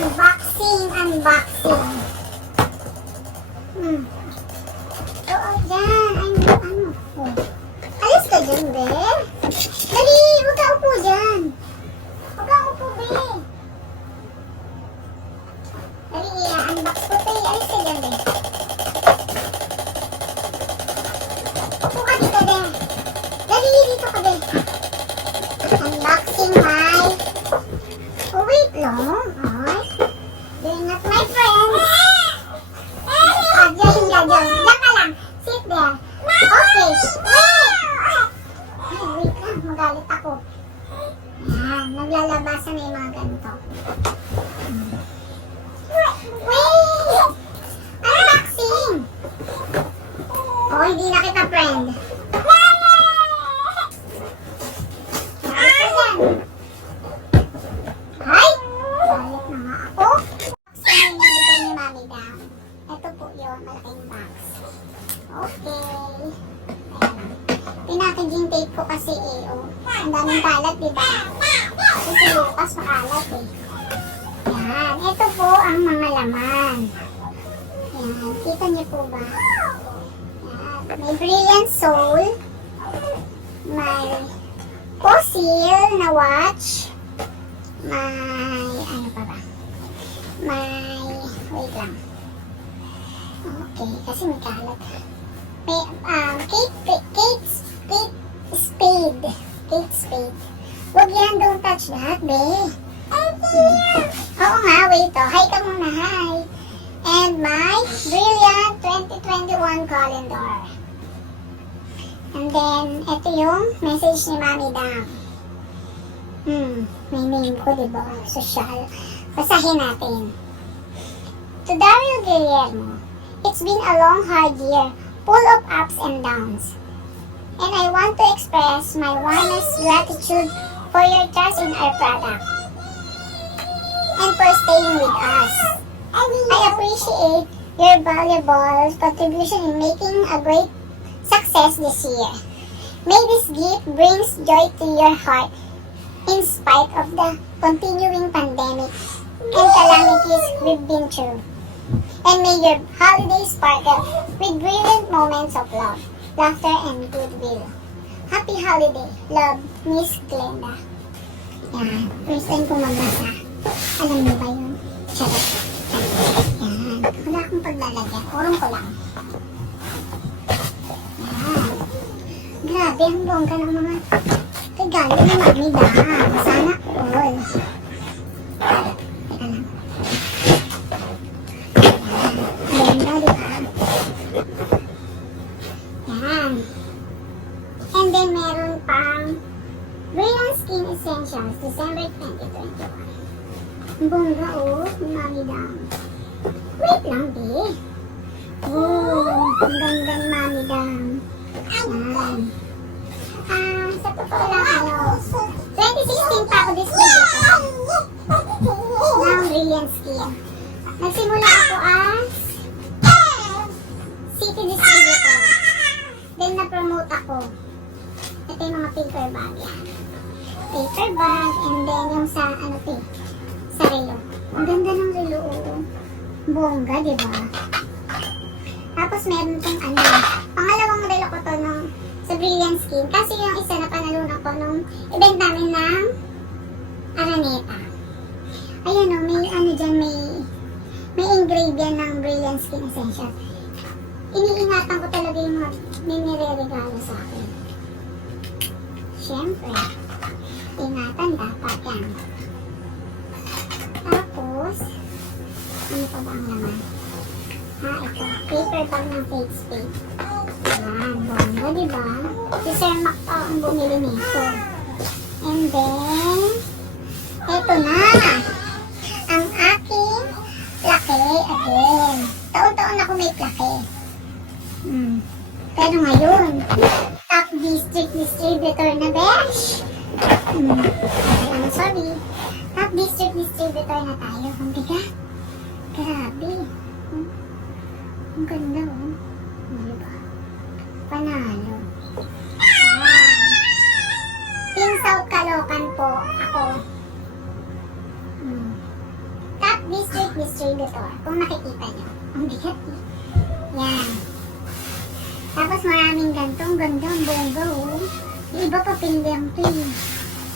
Unboxing. Oo, dyan. Ano? Oh. Alis ka dyan, be. Dali, huwag ka upo dyan. Huwag ka upo, be. Dali, unbox ko, be. Alis ka dyan, be. Upo ka dito, be. Dali, dito ka, be. Unboxing, my. Oh, wait lang. Ay. They're not my friends. Diyan ka lang. Sit there. Okay. Wait lang. Magalit ako. Yan. Naglalabasan na yung mga ganito. Wait! Unboxing! Oh, hindi na kita friend. Ay! Galit na nga ako. Unboxing na nabigay ni Mami Dam. Ito po yun, malaking box. Okay. Pinakaging tape ko kasi oh. Ang daming kalat, diba? Kasi si Lucas makalat eh. Yan. Ito po ang mga laman. Yan. Kita niyo po ba? Yan. May brilliant soul. May fossil na watch. May, ano pa ba? May, wait lang. Okay, kasi may kalat. May, Kate Spade. Huwag yan, don't touch that, be. Oo nga, wait oh. Hi ka muna, hi. And my brilliant 2021 calendar. And then, ito yung message ni Mami Dam. May name ko, diba? Social. Basahin natin. To Dario Guillermo, it's been a long, hard year, full of ups and downs. And I want to express my warmest gratitude for your trust in our product and for staying with us. I appreciate your valuable contribution in making a great success this year. May this gift brings joy to your heart in spite of the continuing pandemic and calamities we've been through. And may your holidays sparkle with brilliant moments of love, laughter, and goodwill. Happy holiday, love, Miss Glenda. Yan, first time ko magbasa. Alam niyo ba yun? Charot. Yan, wala akong paglalagyan. Urong ko lang. Yan. Grabe, ang bongga ng mga regalo ni Mami Dam. Sana all. Teka lang. Ganda, diba? Yan. And then, meron pang Brilliant Skin Essentials, December 2021. Ang bongga, oh, ni Mami Dam. Wait lang, be. Oh, ang ganda ni Mami Dam. Yan. Sa totoo lang, 2016 pa ako distributor ng Brilliant Skin. Nagsimula ako as city distributor. Then na-promote ako. Ito yung mga paper bag yan. Paper bag and then yung sa sa relo. Ang ganda ng relo, oo. Bongga, diba? Tapos meron itong pangalawang relo ko to nung sa Brilliant Skin. Kasi yung isa na panalunan ko nung event namin ng Araneta. Ayan o, may dyan, may ingredient ng Brilliant Skin Essential. Iniingatan ko talaga yung mga nire-regalo sa akin. Siyempre, ingatan dapat yan. Tapos, ano pa ba ang laman? Ito, paper bag ng Kate Spade. Ayan, bongga, diba? Si Sir Mac pa ang bumili nito. And then, ito na! Ang aking laki again. Taon-taon ako may laki. Pero ngayon, top district distributor na besh. I'm sorry. Top district distributor na tayo. Ang bigat. Grabe. Ang ganda, oh. Diba? Panalo. Team South Caloocan po ako. Top Magic Distributor. Kung nakikita nyo. Ang bigat eh. Yan. Tapos maraming gantong ganda ang bongga oh. Yung iba pa pinlang to eh.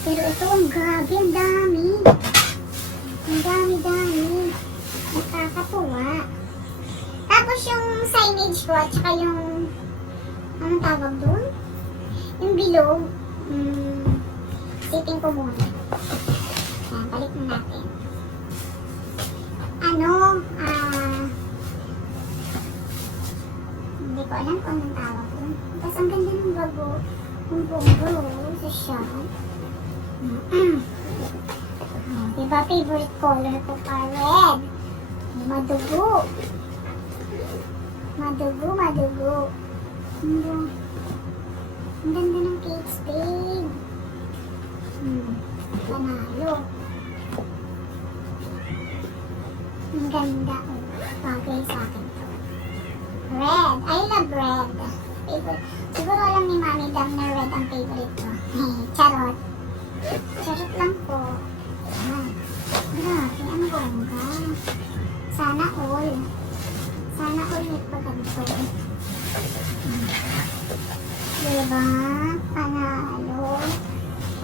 Pero ito ang grabe, ang dami. Ang dami-dami. Nakakatuwa. Tapos yung signage ko at saka yung anong tawag doon? Yung bilog. Sitting ko muna. Yan, balik na natin. Hindi ko alam kung anong tawag doon. Tapos ang ganda ng bago. Ang bonggo. Social. Diba favorite color ko pa red? Madugo. Madugo. Ang ganda ng cake spade. Panalo. Ang ganda. Bagay sa akin to. Red. I love red. Favorite. Siguro alam ni Mami Dam na red ang favorite ko. Charot. Charot lang po. Grabe, ang bongga. Sana all. Sana all may pagkanto. Diba? Panalo.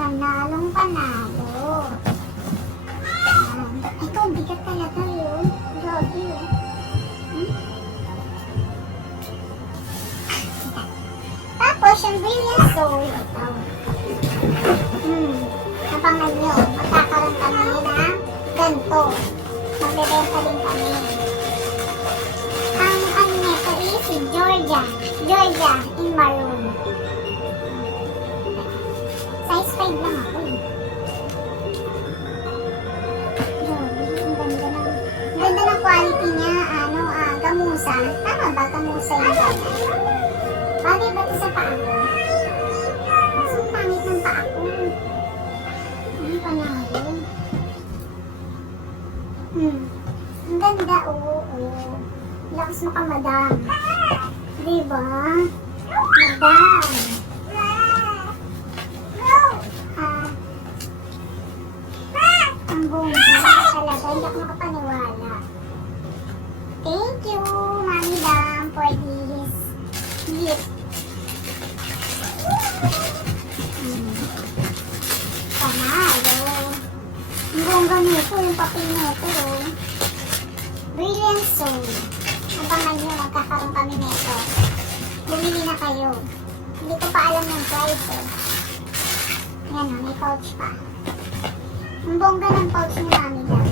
Panalo. Ito, bigat talaga yun. Grabe yun. Tapos, yung brilliant soul. Ito. Napangan nyo, magkakaroon kami ng ganito. Magbebenta din kami. Ang ano nito is si Georgia. Georgia in maroon. Size 5 lang ako eh. Ang ganda ng quality niya. Gamusa. Tama ba? Gamusa yung ganyan. Bagay ba ito sa paa ko? Mas ang pangit ng paa ko. Ano pa na ako? Ang ganda, oo. Lakas mo ka, madam. Diba? Madam. Ang bongga talaga. Hindi ako makapaniwala. Thank you, Mami Dam, for this gift. Panalo. Ang bongga nito, yung papel nito, oh. Brilliant soul. Abangan nyo, magkakaroon kami nito. Bumili na kayo. Hindi ko pa alam yung price, eh. Yan o, may pouch pa. Ang bongga ng pouch ni Mami Dam.